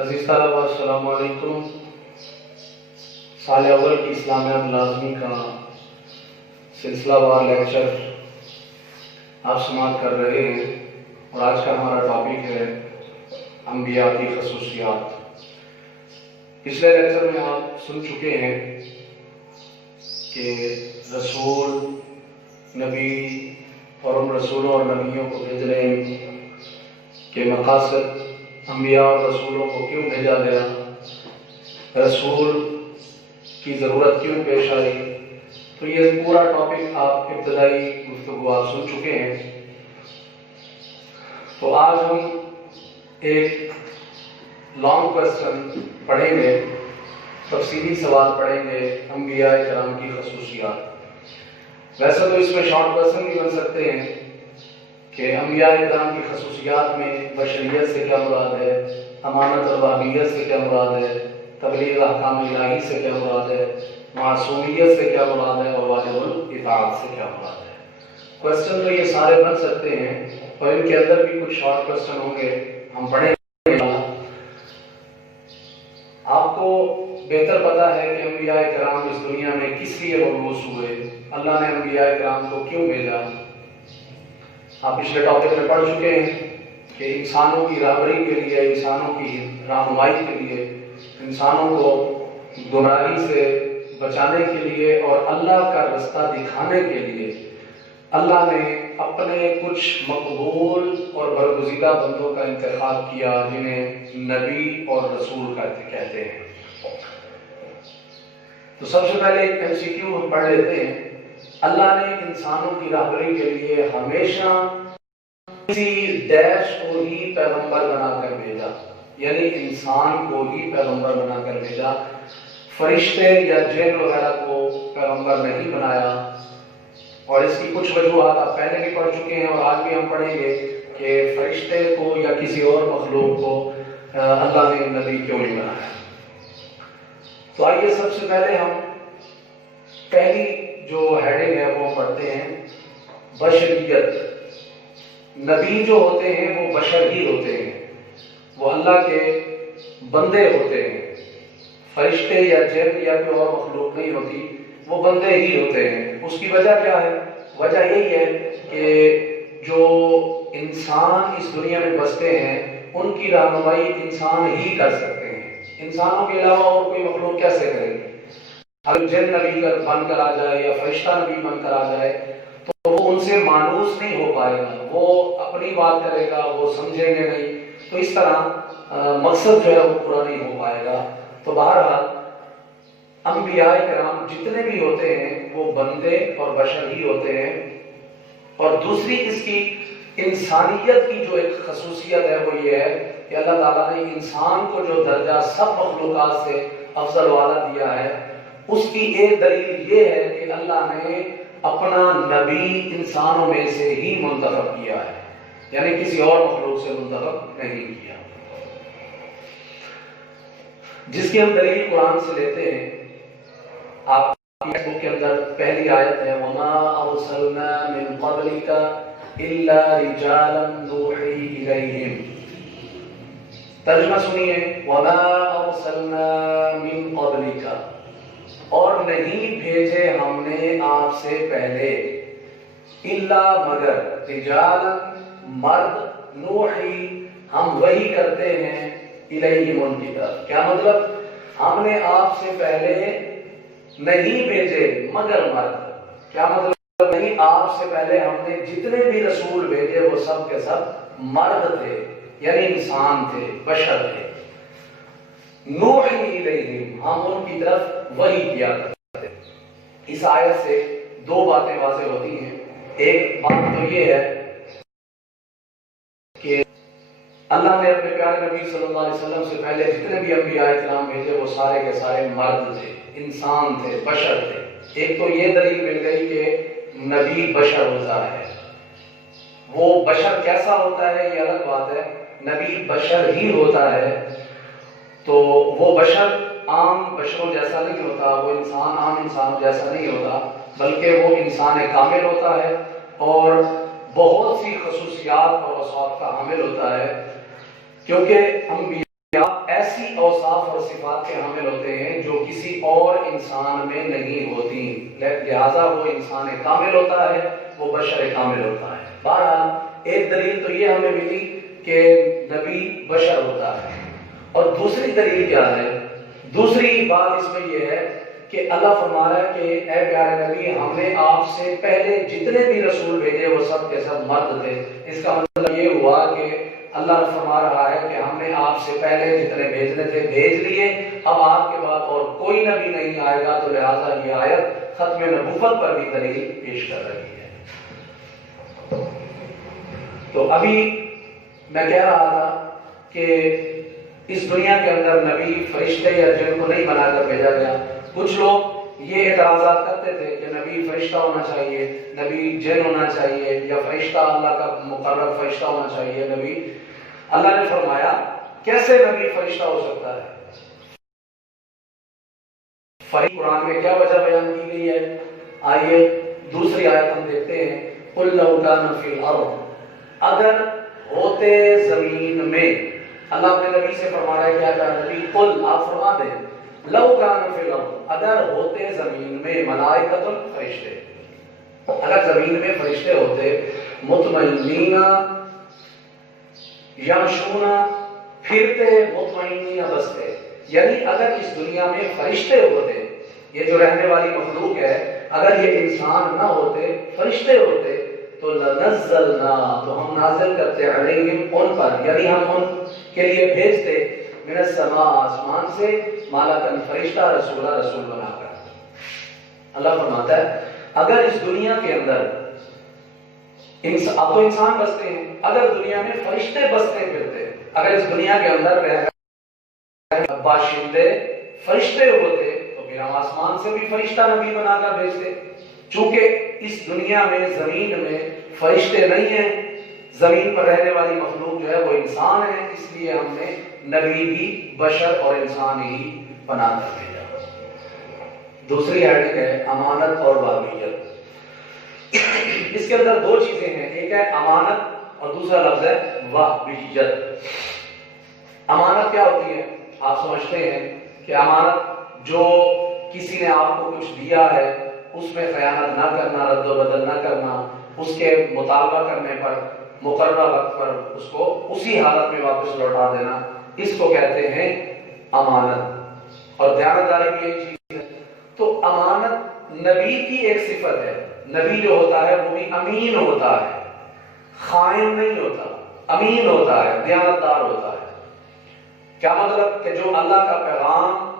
عزیز طلبہ السلام علیکم۔ سال اول کی اسلامیہ ملازمی کا سلسلہ وار لیکچر آپ سماعت کر رہے ہیں اور آج کا ہمارا ٹاپک ہے انبیاء کی خصوصیات۔ پچھلے لیکچر میں آپ سن چکے ہیں کہ رسول، نبی اور ان رسولوں اور نبیوں کو بھیجنے کے مقاصد، انبیاء اور رسولوں کو کیوں بھیجا گیا، رسول کی ضرورت کیوں پیش آئی، تو یہ پورا ٹاپک آپ ابتدائی گفتگو آپ سن چکے ہیں۔ تو آج ہم ایک لانگ کوسچن پڑھیں گے، تفصیلی سوال پڑھیں گے انبیاء کرام کی خصوصیات۔ ویسے تو اس میں شارٹ کوسچن بھی بن سکتے ہیں کہ انبیاء کرام کی خصوصیات میں بشریت سے کیا مراد ہے، امانت اور وحابیت سے کیا مراد ہے، تبلیغ احکام الہی سے کیا مراد ہے، معصومیت سے کیا مراد ہے اور واجب الاطاعت سے کیا مراد ہے۔ کوسچن تو یہ سارے بن سکتے ہیں اور ان کے اندر بھی کچھ شارٹ کوسچن ہوں گے، ہم پڑھیں گے۔ آپ کو بہتر پتا ہے کہ انبیاء کرام اس دنیا میں کس لیے مبعوث ہوئے، اللہ نے انبیاء کرام کو کیوں بھیجا۔ آپ پچھلے ٹاپک میں پڑھ چکے ہیں کہ انسانوں کی رہبری کے لیے، انسانوں کی رہنمائی کے لیے، انسانوں کو گمراہی سے بچانے کے لیے اور اللہ کا رستہ دکھانے کے لیے اللہ نے اپنے کچھ مقبول اور برگزیدہ بندوں کا انتخاب کیا، جنہیں نبی اور رسول کہتے ہیں۔ تو سب سے پہلے ایک MCQ ہم پڑھ لیتے ہیں۔ اللہ نے انسانوں کی رہبری کے لیے ہمیشہ کسی ڈیش کو ہی پیغمبر بنا کر بھیجا، یعنی انسان کو ہی پیغمبر بنا کر بھیجا، فرشتے یا جن وغیرہ کو پیغمبر نہیں بنایا۔ اور اس کی کچھ وجوہات آپ پہلے بھی پڑھ چکے ہیں اور آج بھی ہم پڑھیں گے کہ فرشتے کو یا کسی اور مخلوق کو اللہ نے نبی کیوں نہیں بنایا۔ تو آئیے سب سے پہلے ہم پہلی جو ہیڈنگ ہے وہ پڑھتے ہیں، بشریت۔ نبی جو ہوتے ہیں وہ بشر ہی ہوتے ہیں، وہ اللہ کے بندے ہوتے ہیں، فرشتے یا جن یا کوئی اور مخلوق نہیں ہوتی، وہ بندے ہی ہوتے ہیں۔ اس کی وجہ کیا ہے؟ وجہ یہی ہے کہ جو انسان اس دنیا میں بستے ہیں ان کی رہنمائی انسان ہی کر سکتے ہیں، انسانوں کے علاوہ اور کوئی مخلوق کیسے کرے گی؟ اگر جن نبی بن کر آ جائے یا فرشتہ نبی بن کر آ جائے تو وہ ان سے مانوس نہیں ہو پائے گا، وہ اپنی بات کرے گا، وہ سمجھیں گے نہیں، تو اس طرح مقصد جو ہے وہ پورا نہیں ہو پائے گا۔ تو بہرحال انبیاء کرام جتنے بھی ہوتے ہیں وہ بندے اور بشر ہی ہوتے ہیں۔ اور دوسری اس کی انسانیت کی جو ایک خصوصیت ہے وہ یہ ہے کہ اللہ تعالیٰ نے انسان کو جو درجہ سب مخلوقات سے افضل والا دیا ہے، اس کی ایک دلیل یہ ہے کہ اللہ نے اپنا نبی انسانوں میں سے ہی منتخب کیا ہے، یعنی کسی اور مخلوق سے منتخب نہیں کیا، جس کی ہم دلیل قرآن سے لیتے ہیں۔ آپ کے اندر پہلی آیت ہے، وَمَا أَرْسَلْنَا مِن قَبْلِكَ إِلَّا رِجَالًا نُوحِي إِلَيْهِمْ۔ ترجمہ سنیے، وَمَا أَرْسَلْنَا مِن قَبْلِكَ، اور نہیں بھیجے ہم نے آپ سے پہلے، الا مگر، رجالا مرد، نوحی ہم وحی کرتے ہیں، الیہم ان کی طرف۔ کیا مطلب؟ ہم نے آپ سے پہلے نہیں بھیجے مگر مرد۔ کیا مطلب؟ نہیں، آپ سے پہلے ہم نے جتنے بھی رسول بھیجے وہ سب کے سب مرد تھے، یعنی انسان تھے، بشر تھے۔ نوحی الیہم، ہم ان کی طرف وحی کیا کرتے۔ اس آیت سے دو باتیں واضح ہوتی ہیں۔ ایک بات تو یہ ہے کہ اللہ نے اپنے پیارے نبی صلی اللہ علیہ وسلم سے پہلے جتنے بھی انبیاء کرام بھیجے وہ سارے کے سارے مرد تھے، انسان تھے، بشر تھے۔ ایک تو یہ دلیل مل گئی کہ نبی بشر ہوتا ہے۔ وہ بشر کیسا ہوتا ہے یہ الگ بات ہے، نبی بشر ہی ہوتا ہے۔ تو وہ بشر عام بشروں جیسا نہیں ہوتا، وہ انسان عام انسانوں جیسا نہیں ہوتا، بلکہ وہ انسان کامل ہوتا ہے اور بہت سی خصوصیات اور اوصاف کا حامل ہوتا ہے، کیونکہ انبیاء ایسے اوصاف اور صفات کے حامل ہوتے ہیں جو کسی اور انسان میں نہیں ہوتی، لہذا وہ انسان کامل ہوتا ہے، وہ بشر کامل ہوتا ہے۔ بہرحال ایک دلیل تو یہ ہمیں ملی کہ نبی بشر ہوتا ہے، اور دوسری دلیل کیا ہے؟ دوسری بات اس میں یہ ہے کہ اللہ فرما رہا ہے کہ اے پیارے نبی، ہم نے آپ سے پہلے جتنے بھی رسول بھیجے وہ سب کے سب مرد تھے۔ اس کا مطلب یہ ہوا کہ اللہ فرما رہا ہے کہ ہم نے آپ سے پہلے جتنے بھیجنے تھے بھیج لیے، اب آپ کے بعد اور کوئی نبی نہیں آئے گا، تو لہٰذا یہ آیت ختم نبوت پر بھی دلیل پیش کر رہی ہے۔ تو ابھی میں کہہ رہا تھا کہ اس دنیا کے اندر نبی فرشتے یا جن کو نہیں بنا کر بھیجا گیا۔ کچھ لوگ یہ اعتراضات کرتے تھے کہ نبی فرشتہ ہونا چاہیے، نبی جن ہونا چاہیے، یا فرشتہ اللہ کا مقرر فرشتہ ہونا چاہیے نبی۔ اللہ نے فرمایا کیسے نبی فرشتہ ہو سکتا ہے؟ قرآن میں کیا وجہ بیان کی گئی ہے؟ آئیے دوسری آیت ہم دیکھتے ہیں۔ قُلْ لَوْ كَانَ فِي الْأَرْضِ، اگر ہوتے زمین میں، اللہ اپنے نبی سے فرما رہا ہے کیا کہا؟ نبی قل، آپ فرما دیں، لو کان فی الارض، اگر ہوتے زمین میں ملائکۃ، فرشتے، اگر زمین میں فرشتے ہوتے، مطمئنین یمشون، پھرتے، مطمئنین بستے، یعنی اگر اس دنیا میں فرشتے ہوتے، یہ جو رہنے والی مخلوق ہے، اگر یہ انسان نہ ہوتے، فرشتے ہوتے، تو لنزلنا، تو ہم نازل کرتے علیہم، ان پر، یعنی ہم ان کے لیے بھیجتے، من السماء، آسمان سے، ملکن، فرشتہ، رسولہ، رسول بنا کر۔ اللہ فرماتا ہے اگر اس دنیا کے اندر اب تو انسان بستے ہیں، اگر دنیا میں فرشتے بستے پھرتے، اگر اس دنیا کے اندر رہ باشندے فرشتے ہوتے، تو پھر ہم آسمان سے بھی فرشتہ نبی بنا کر بھیجتے۔ چونکہ اس دنیا میں، زمین میں فرشتے نہیں ہیں، زمین پر رہنے والی مخلوق جو ہے وہ انسان ہے، اس لیے ہم نے نبی بھی بشر اور انسان ہی بنا کر بھیجا۔ دوسری ہیڈنگ ہے امانت اور واقعیت۔ اس کے اندر دو چیزیں ہیں، ایک ہے امانت اور دوسرا لفظ ہے واقعیت۔ امانت کیا ہوتی ہے؟ آپ سمجھتے ہیں کہ امانت جو کسی نے آپ کو کچھ دیا ہے، اس میں خیانت نہ کرنا، رد و بدل نہ کرنا، اس کے مطالبہ کرنے پر مقررہ وقت پر اس کو اسی حالت میں واپس لوٹا دینا، اس کو کہتے ہیں امانت۔ اور دیانتداری بھی ایک چیز ہے۔ تو امانت نبی کی ایک صفت ہے، نبی جو ہوتا ہے وہ بھی امین ہوتا ہے، خائن نہیں ہوتا، امین ہوتا ہے، دیانتدار ہوتا ہے۔ کیا مطلب؟ کہ جو اللہ کا پیغام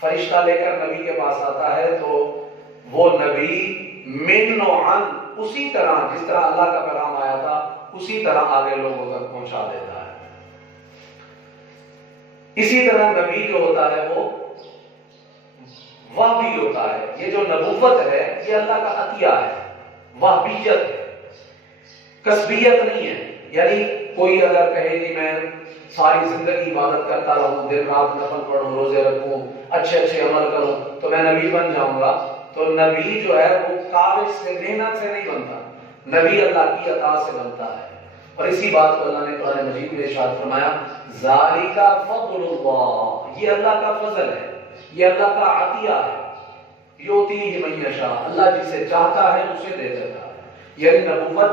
فرشتہ لے کر نبی کے پاس آتا ہے تو وہ نبی من و عن، اسی طرح جس طرح اللہ کا پیغام آیا تھا اسی طرح آگے لوگوں تک پہنچا دیتا ہے۔ اسی طرح نبی جو ہوتا ہے وہ وحی ہوتا ہے۔ یہ جو نبوت ہے یہ اللہ کا عطیہ ہے، وحیت ہے، کسبیت نہیں ہے۔ یعنی کوئی اگر کہے کہ میں ساری زندگی عبادت کرتا رہوں، دن رات نفل پڑھوں، روزے رکھوں، اچھے اچھے عمل کروں تو میں نبی بن جاؤں گا، تو نبی جو ہے وہ کاوش سے، محنت سے نہیں بنتا، نبی اللہ کی عطا سے بنتا ہے۔ اور اسی بات کو اللہ نے قرآن مجید میں ارشاد فرمایا، ذالک فضل اللہ، یہ اللہ کا فضل ہے، یہ اللہ کا عطیہ ہے، یؤتیہ من یشاء، اللہ جسے چاہتا ہے اسے دے دیتا ہے۔ یعنی نبوت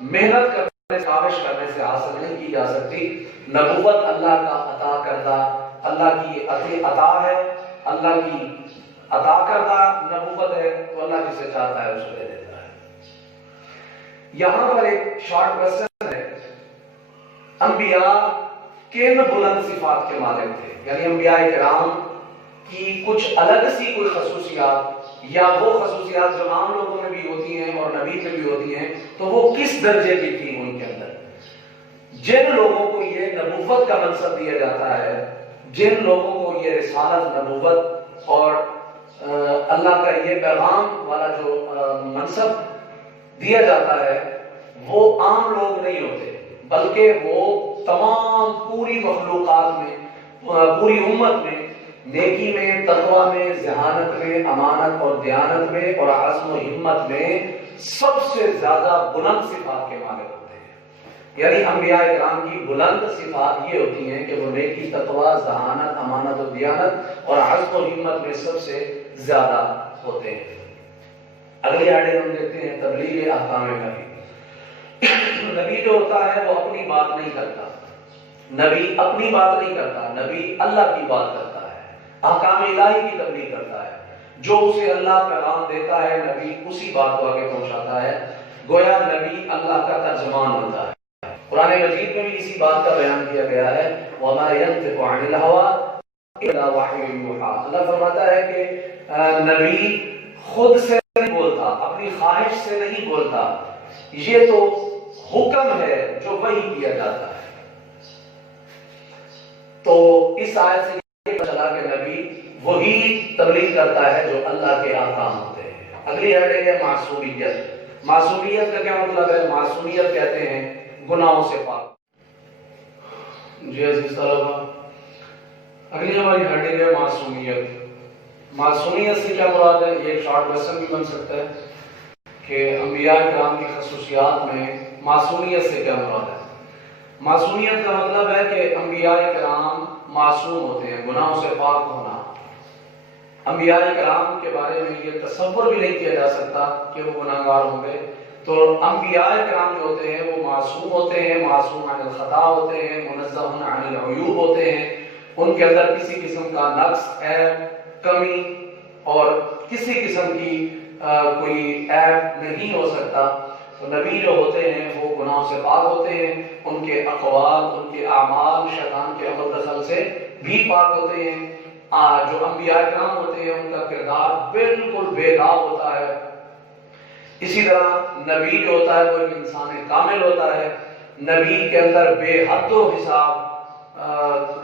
محنت کرنے، کاوش کرنے سے حاصل نہیں کی جا سکتی، نبوت اللہ کا عطا کردہ، اللہ کی عطا ہے، اللہ کی عطا کردہ نبوت ہے، تو اللہ جسے چاہتا ہے اسے دے دیتا ہے۔ یہاں پر ایک شارٹ کوسچن ہے، انبیاء کن بلند صفات کے مالک تھے؟ یعنی انبیاء کرام کی کچھ الگ سی کوئی خصوصیات، یا وہ خصوصیات جو عام لوگوں میں بھی ہوتی ہیں اور نبی میں بھی ہوتی ہیں، تو وہ کس درجے کی تھی ان کے اندر؟ جن لوگوں کو یہ نبوت کا منصب دیا جاتا ہے، جن لوگوں کو یہ رسالت، نبوت اور اللہ کا یہ پیغام والا جو منصب دیا جاتا ہے، وہ عام لوگ نہیں ہوتے، بلکہ وہ تمام پوری مخلوقات میں، پوری امت میں، نیکی میں، تقوی میں، ذہانت میں، امانت اور دیانت میں اور عزم و ہمت میں سب سے زیادہ بلند صفات کے مالک ہوتے ہیں۔ یعنی انبیاء کرام کی بلند صفات یہ ہوتی ہیں کہ وہ نیکی، تقوی، ذہانت، امانت و دیانت اور عزم و ہمت میں سب سے زیادہ ہوتے ہیں۔ اگلی آیت ہم دیکھتے ہیں تبلیغ احکام نبی۔ نبی جو ہوتا ہے وہ اپنی بات نہیں کرتا، نبی اپنی بات نہیں کرتا، نبی اللہ کی بات کرتا ہے، احکام الہی کی تبلیغ کرتا ہے۔ جو اسے اللہ پیغام دیتا ہے نبی اسی بات کو آگے پہنچاتا ہے، گویا نبی اللہ کا ترجمان ہوتا ہے۔ قرآن مجید میں بھی اسی بات کا بیان کیا گیا ہے، وَمَا يَنطِقُ عَنِ الْهَوَىٰ إِلَّا وَحْيٌ يُوحَىٰ۔ اللہ فرماتا ہے کہ نبی خود سے نہیں بولتا، اپنی خواہش سے نہیں بولتا، یہ تو حکم ہے جو وحی کیا جاتا ہے۔ تو اس آیت سے یہ پتہ چلا کہ نبی وہی تبلیغ کرتا ہے جو اللہ کے احکام ہوتے ہیں۔ اگلی ہیڈنگ ہے معصومیت۔ معصومیت کا کیا مطلب ہے؟ معصومیت کہتے ہیں گناہوں سے پاک۔ جی عزیز طلبہ، اگلی ہماری ہیڈنگ ہے معصومیت۔ معصومیت سے کیا مراد ہے؟ یہ ایک شارٹ کوسچن بھی بن سکتا ہے کہ انبیاء کرام کی خصوصیات میں معصومیت سے کیا مراد ہے؟ معصومیت کا مطلب ہے کہ انبیاء کرام معصوم ہوتے ہیں، گناہوں سے پاک ہونا۔ انبیاء کرام کے بارے میں یہ تصور بھی نہیں کیا جا سکتا کہ وہ گناہگار ہوں گے۔ تو انبیاء کرام جو ہوتے ہیں وہ معصوم ہوتے ہیں، معصوم عن الخطا ہوتے ہیں، منزہ عن العیوب ہوتے ہیں۔ ان کے اندر کسی قسم کا نقص، عیب، کمی اور کسی قسم کی کوئی عیب نہیں ہو سکتا۔ تو نبی جو ہوتے ہیں وہ گناہوں سے پاک ہوتے ہیں، ان کے اقوال، ان کے اعمال شیطان کے عمل دخل سے بھی پاک ہوتے ہیں۔ جو انبیاء کرام ہوتے ہیں ان کا کردار بالکل بے داغ ہوتا ہے۔ اسی طرح نبی جو ہوتا ہے وہ ایک انسان کامل ہوتا ہے۔ نبی کے اندر بے حد و حساب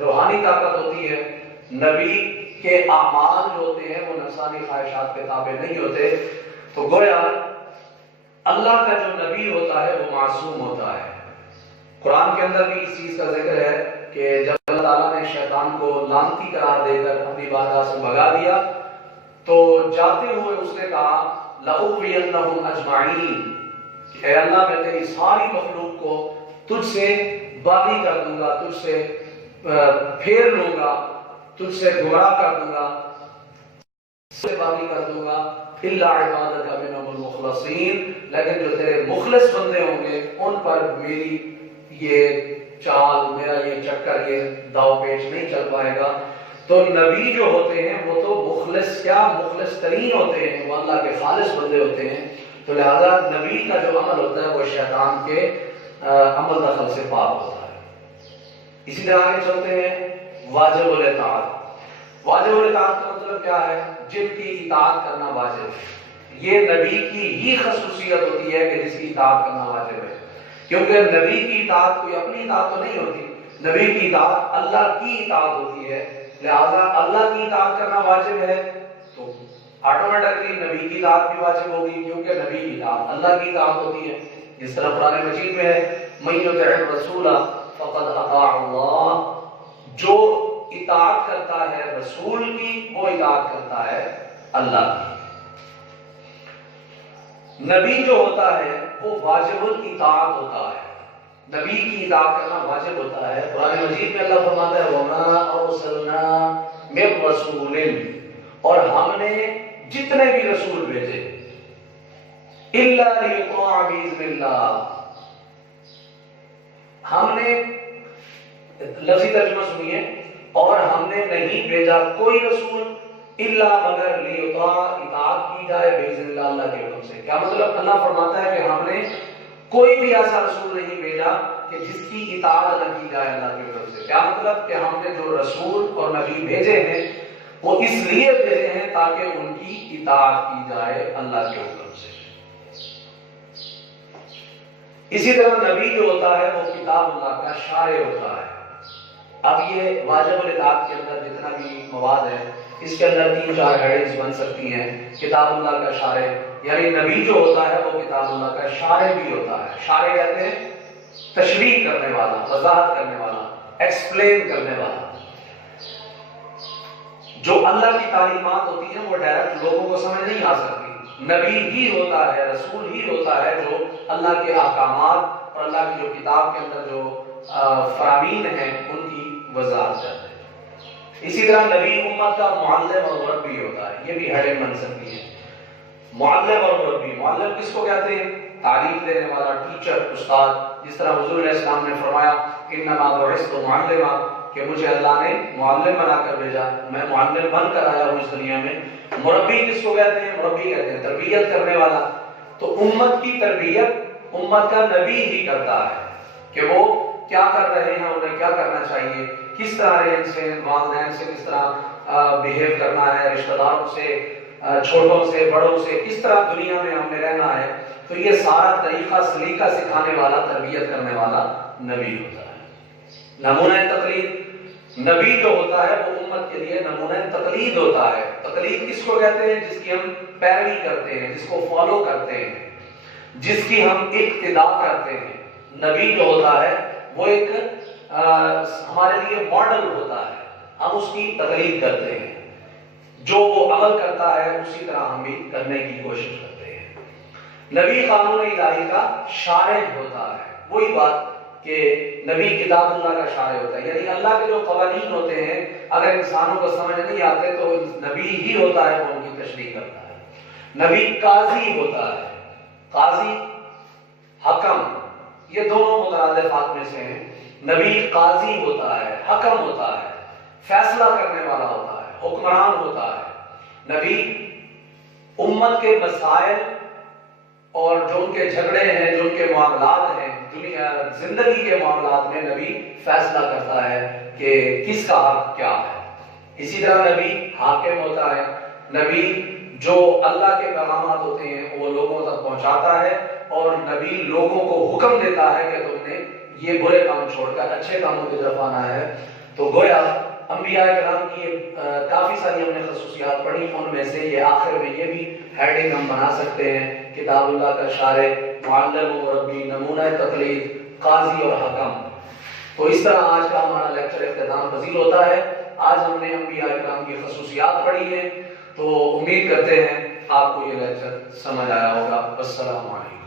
روحانی طاقت ہوتی ہے۔ نبی کے اعمال جو ہوتے ہیں وہ نفسانی خواہشات کے تابع نہیں ہوتے۔ تو گویا اللہ کا جو نبی ہوتا ہے وہ معصوم ہوتا ہے۔ قرآن کے اندر بھی اس چیز کا ذکر ہے کہ جب اللہ تعالیٰ نے شیطان کو لعنتی قرار دے کر اپنی بارگاہ سے بھگا دیا تو جاتے ہوئے اس نے کہا لَأُغْوِيَنَّهُمْ أَجْمَعِينَ، اے اللہ میں تیری ساری مخلوق کو تجھ سے باغی کر دوں گا، تجھ سے پھیر لوں گا، تجھ سے گمراہ کر دوں گا، سے باغی کر دوں گا اِلَّا عِبَادَكَ مِنْهُمُ الْمُخْلَصِينَ، لیکن جو تیرے مخلص بندے ہوں گے ان پر میری یہ چال، میرا یہ چکر، یہ داؤ پیچ نہیں چل پائے گا۔ تو نبی جو ہوتے ہیں وہ تو مخلص، کیا مخلص ترین ہوتے ہیں، وہ اللہ کے خالص بندے ہوتے ہیں۔ تو لہذا نبی کا جو عمل ہوتا ہے وہ شیطان کے عمل دخل سے پاک ہوتا ہے۔ اسی طرح آگے چلتے ہیں واجب الاطاعت۔ واجب الاطاعت کا مطلب کیا ہے؟ جن کی اطاعت کرنا واجب ہے۔ یہ نبی کی ہی خصوصیت ہوتی ہے کہ جس کی اطاعت کرنا واجب ہے، کیونکہ نبی کی اطاعت کوئی اپنی اطاعت تو نہیں ہوتی، نبی کی اطاعت اللہ کی اطاعت ہوتی ہے۔ لہذا اللہ کی اطاعت کرنا واجب ہے تو آٹومیٹکلی نبی کی اطاعت بھی واجب ہوگی، کیونکہ نبی کی اطاعت اللہ کی اطاعت ہوتی ہے۔ جس طرح قرآن مجید میں ہے مَن یُطِعِ الرَّسُولَ فَقَدْ أَطَاعَ اللَّهَ، جو اطاعت کرتا ہے رسول کی وہ اطاعت کرتا ہے اللہ کی۔ نبی جو ہوتا ہے وہ واجب الاطاعت ہوتا ہے، نبی کی اطاعت کرنا واجب ہوتا ہے۔ قرآن مجید میں اللہ فرماتا ہے وَمَا أَرْسَلْنَا مِن رَّسُولٍ، اور ہم نے جتنے بھی رسول بھیجے إِلَّا لِيُطَاعَ بِإِذْنِ اللَّهِ، ہم نے لفظی ترجمہ سنیے، اور ہم نے نہیں بھیجا کوئی رسول الا مگر لیطاع، اطاعت کی جائے بإذن اللہ، اللہ کے حکم سے۔ کیا مطلب؟ اللہ فرماتا ہے کہ ہم نے کوئی بھی ایسا رسول نہیں بھیجا کہ جس کی اطاعت نہ کی جائے اللہ کے حکم سے۔ کیا مطلب؟ کہ ہم نے جو رسول اور نبی بھیجے ہیں وہ اس لیے بھیجے ہیں تاکہ ان کی اطاعت کی جائے اللہ کے حکم سے۔ اسی طرح نبی جو ہوتا ہے وہ کتاب اللہ کا شارع ہوتا ہے۔ اب یہ واجب الاطاعت کے اندر جتنا بھی مواد ہے اس کے اندر 3-4 ہیڈنگز بن سکتی ہیں۔ کتاب اللہ کا شارع، یعنی نبی جو ہوتا ہے وہ کتاب اللہ کا شارع بھی ہوتا ہے۔ شارع کہتے ہیں تشریح کرنے والا، وضاحت کرنے والا، ایکسپلین کرنے والا۔ جو اللہ کی تعلیمات ہوتی ہیں وہ ڈائریکٹ لوگوں کو سمجھ نہیں آ سکتی، نبی ہی ہوتا ہے، رسول ہی ہوتا ہے جو اللہ کے احکامات اور اللہ کی جو کتاب کے اندر جو فرامین ہیں ان کی وضاحت کرتے ہیں۔ اسی طرح نبی امت کا معلم اور مربی ہوتا ہے، یہ بھی ہیڈ منصب بھی ہے، معلم اور مربی۔ معلم کس کو کہتے ہیں؟ تعلیم دینے والا، ٹیچر، استاد۔ جس طرح حضور علیہ السلام نے فرمایا انما بعثت معلما، کہ مجھے اللہ نے معلم بنا کر بھیجا، میں معلم بن کر آیا ہوں اس دنیا میں۔ مربی کس کو کہتے ہیں؟ مربی کہتے ہیں تربیت کرنے والا۔ تو امت کی تربیت امت کا نبی ہی کرتا ہے کہ وہ کیا کر رہے ہیں، انہیں کیا کرنا چاہیے، کس طرح رہن سے، والدین سے کس طرح بہیو کرنا ہے، رشتہ داروں سے، چھوٹوں سے، بڑوں سے کس طرح دنیا میں ہم نے رہنا ہے۔ تو یہ سارا طریقہ سلیقہ سکھانے والا، تربیت کرنے والا نبی ہوتا ہے۔ نمونہ تقلید، نبی جو ہوتا ہے وہ امت کے لیے نمونہ تقلید ہوتا ہے۔ تقلید کس کو کہتے ہیں؟ جس کی ہم پیروی کرتے ہیں، جس کو فالو کرتے ہیں، جس کی ہم اقتدا کرتے ہیں۔ نبی جو ہوتا ہے وہ ایک ہمارے لیے ماڈل ہوتا ہے، ہم اس کی تقلید کرتے ہیں، جو وہ عمل کرتا ہے اسی طرح ہم بھی کرنے کی کوشش کرتے ہیں۔ نبی قانون الہی کا شارح ہوتا ہے، وہی بات کہ نبی کتاب اللہ کا شارح ہوتا ہے، یعنی اللہ کے جو قوانین ہوتے ہیں اگر انسانوں کو سمجھ نہیں آتے تو نبی ہی ہوتا ہے وہ ان کی تشریح کرتا ہے۔ نبی قاضی ہوتا ہے، قاضی، حکم، یہ دونوں مترادفات میں سے ہیں۔ نبی قاضی ہوتا ہے، حکم ہوتا ہے، فیصلہ کرنے والا ہوتا ہے، حکمران ہوتا ہے۔ نبی امت کے مسائل اور جو ان کے جھگڑے ہیں، جو ان کے معاملات ہیں، زندگی کے معاملات میں نبی فیصلہ کرتا ہے کہ کس کا حق کیا ہے۔ اسی طرح نبی حاکم ہوتا ہے، نبی جو اللہ کے پیغامات ہوتے ہیں وہ لوگوں تک پہنچاتا ہے، اور نبی لوگوں کو حکم دیتا ہے کہ تم نے یہ برے کام چھوڑ کر اچھے کاموں کی طرف آنا ہے۔ تو گویا انبیاء کرام کی کافی ساری ہم نے خصوصیات پڑھی، ان میں سے یہ آخر میں یہ بھی ہیڈنگ ہم بنا سکتے ہیں، کتاب اللہ کا شارح، معلم و مربی، نمونہ تقلید، قاضی اور حکم۔ تو اس طرح آج کا ہمارا لیکچر اختتام پذیر ہوتا ہے۔ آج ہم نے انبیاء کرام کی خصوصیات پڑھی ہیں، تو امید کرتے ہیں آپ کو یہ لیکچر سمجھ آیا ہوگا۔ السلام علیکم۔